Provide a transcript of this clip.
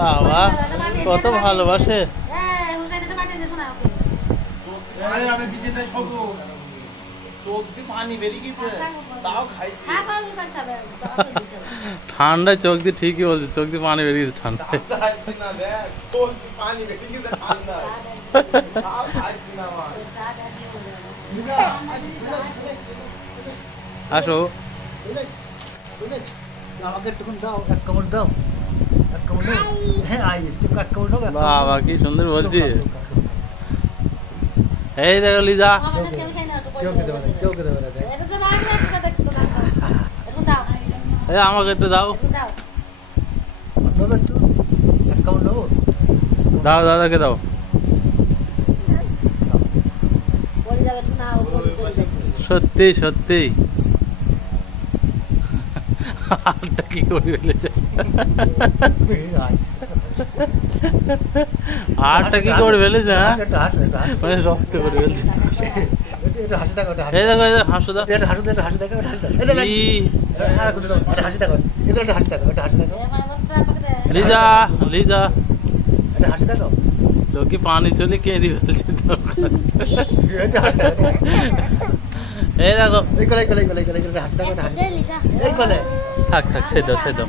বাবা কত ভালোবাসে। ঠান্ডায় চোখ দিয়ে ঠিকই বলছে, চোখ দিয়ে পানি বেরিয়ে গেছে ঠান্ডায়। আসো বাবা কি সুন্দর বলছি। এই দেখো লিজা, আমাকে একটু দাও, দাও দাদাকে দাও। সত্যি সত্যি আরটা কি করে ফেলেছে, আরটা কি করে ফেলেছে, হ্যাঁ মানে রক্ত করে ফেলছে। এই দেখো হাসো দাও, লিজা লিজা চোখে পানি চলে কেঁদে ফেলছে। এই দেখো থাক থাক ছেড়ে দাও ছেড়ে দাও।